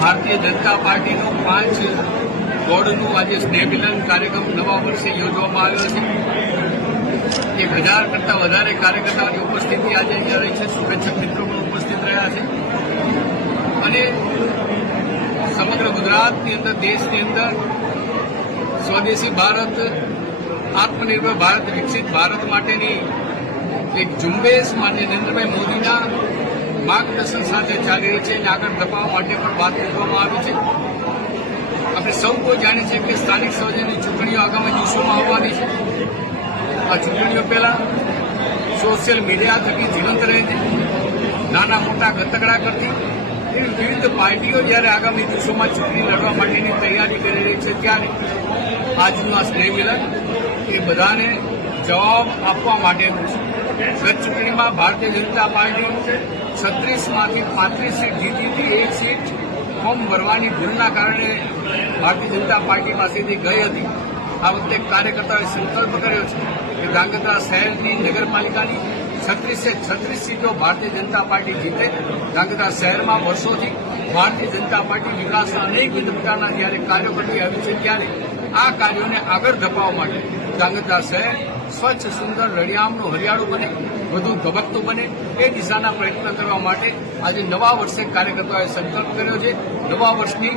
ભારતીય જનતા પાર્ટીનું પાંચ બોર્ડનું આજે સ્નેહમિલન કાર્યક્રમ નવા વર્ષે યોજવામાં આવ્યો છે એક હજાર કરતાં વધારે કાર્યકર્તાઓની ઉપસ્થિતિ આજે અહીંયા છે શુભેચ્છક મિત્રો પણ ઉપસ્થિત રહ્યા છે અને સમગ્ર ગુજરાતની અંદર દેશની અંદર સ્વદેશી ભારત આત્મનિર્ભર ભારત વિકસિત ભારત માટેની એક ઝુંબેશ માટે નરેન્દ્રભાઈ મોદીના માર્ગદર્શન સાથે ચાલી રહી છે અને આગળ ધપાવવા માટે પણ વાત કરવામાં આવી છે આપણે સૌ કોઈ જાણીએ છીએ કે સ્થાનિક સ્વજનની ચૂંટણીઓ આગામી દિવસોમાં આવવાની છે આ ચૂંટણીઓ પહેલાં સોશિયલ મીડિયા થકી જીવંત રહે છે નાના મોટા ગતકડા કરતી એવી વિવિધ પાર્ટીઓ જ્યારે આગામી દિવસોમાં ચૂંટણી લડવા માટેની તૈયારી કરી રહી છે ત્યારે આજનું આ સ્નેહ મિલન એ બધાને જવાબ આપવા માટેનું છે ગત ચૂંટણીમાં ભારતીય જનતા પાર્ટી છત્રીસમાંથી પાંત્રીસ સીટ જીતી હતી એક સીટ ફોર્મ ભરવાની ભૂલના કારણે ભારતીય જનતા પાર્ટી પાસેથી ગઈ હતી આ વખતે કાર્યકર્તાઓએ સંકલ્પ કર્યો છે કે ધાંગધ્રા શહેરની નગરપાલિકાની છત્રીસે છત્રીસ સીટો ભારતીય જનતા પાર્ટી જીતે ધાંગધ્રા શહેરમાં વર્ષોથી ભારતીય જનતા પાર્ટી વિકાસના અનેકવિધ પ્રકારના જ્યારે કાર્યો કરતી આવી છે ત્યારે આ કાર્યોને આગળ ધપાવવા માટે ધ્રાંગધ્રા શહેર સ્વચ્છ સુંદર રણિયામનું હરિયાળું બને વધુ ધબકતું બને એ દિશાના પ્રયત્ન કરવા માટે આજે નવા વર્ષે કાર્યકર્તાઓએ સંકલ્પ કર્યો છે નવા વર્ષની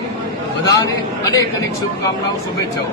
બધાને અનેક અનેક શુભકામનાઓ શુભેચ્છાઓ